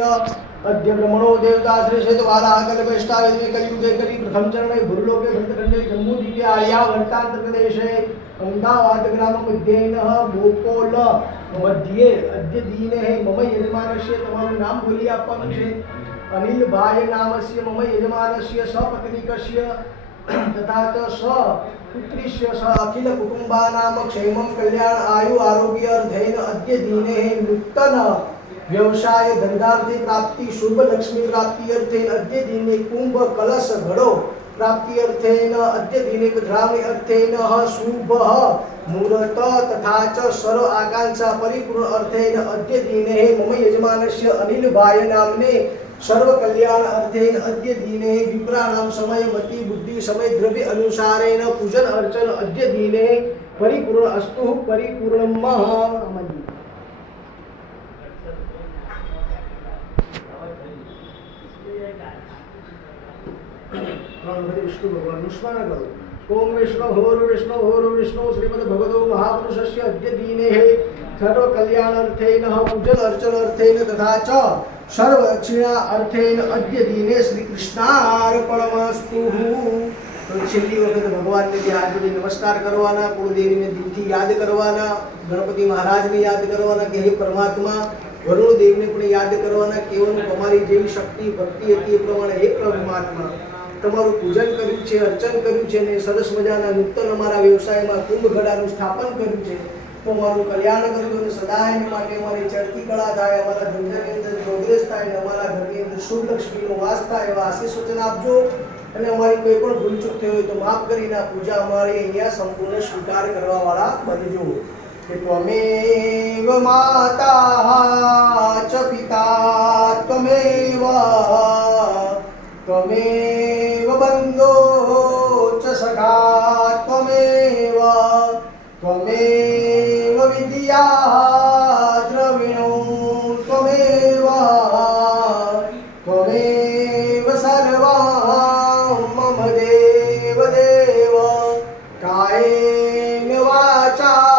अद्य ब्रह्मणो देवता श्री श्वेतवाला कल्पष्टावेदि कलियुगे कलि प्रथम चरणे भूलोके भरतखंडे जम्बूद्वीपे आर्यावर्तांत प्रदेशे अहमदाबाद ग्राम मध्येनः भोपोल मध्ये अद्य दिने मम यजमानस्य તમારું નામ બોલી આપવાનું છે अनिल भाई नामस्य मम यजमानस्य सपत्नीकस्य तथा च सपुत्रीस्य स अखिल कुटुंबानां क्षेमं कल्याण आयु आरोग्य अर्थेन अद्य दिने नूतन व्यवसाय धंधार्थी प्राप्ति शुभ लक्ष्मी प्राप्ति अर्थेन अद्य दिने कुंभ कलश घड़ो प्राप्ति अर्थेन अद्य दिने विद्रामि अर्थेन शुभ मुहूर्त तथा च सर्व आकांक्षा परिपूर्ण अर्थेन अद्य दिने मम यजमानस्य अनिल भाई नामने सर्व कल्याण अर्थेन अद्य दिने विप्राणां समय मति बुद्धि समय द्रव्य अनुसारेण पूजन अर्चन अद्य दिने परिपूर्ण अस्तु परिपूर्णम् विष्णु भगवान स्मरण करो ओम विष्णु श्रीमद भगवतो महापुरुषस्य अद्य दिने सर्व कल्याणार्थेन पूजन अर्चन अर्थेन तथा च सर्व दक्षिणा अर्थेन अद्य दिने श्री कृष्णार्पणमस्तु। तो छेल्ली वखत भगवान ने हाथ जोड़ी नमस्कार करवाना, कुलदेवी ने दिलथी याद करवाना, गणपति महाराज ने याद करवाना कि हे परमात्मा, वरुण देव ने पण याद करवाना केवल તમારી જેવી શક્તિ ભક્તિ હતી એ પ્રમાણે હે પરમાત્મા તમારું પૂજન કર્યું છે, અર્ચન કર્યું છે ને સરસ મજાના નૂતન અમારા વ્યવસાયમાં કુંભ ઘડાનું સ્થાપન કર્યું છે તો અમારું કલ્યાણ કરજો અને સદાયને માટે અમારી ચડતી કળા થાય, અમારા ધંધાની અંદર પ્રોગ્રેસ થાય ને અમારા ઘરની અંદર શુભ લક્ષ્મીનો વાસ થાય એવા આશીષ વચન આપજો અને અમારી કોઈ પણ ભૂલચૂક થઈ હોય તો માફ કરીને આ પૂજા અમારી અહીંયા સંપૂર્ણ સ્વીકાર કરવાવાળા બનજો। त्वमेव माता च पिता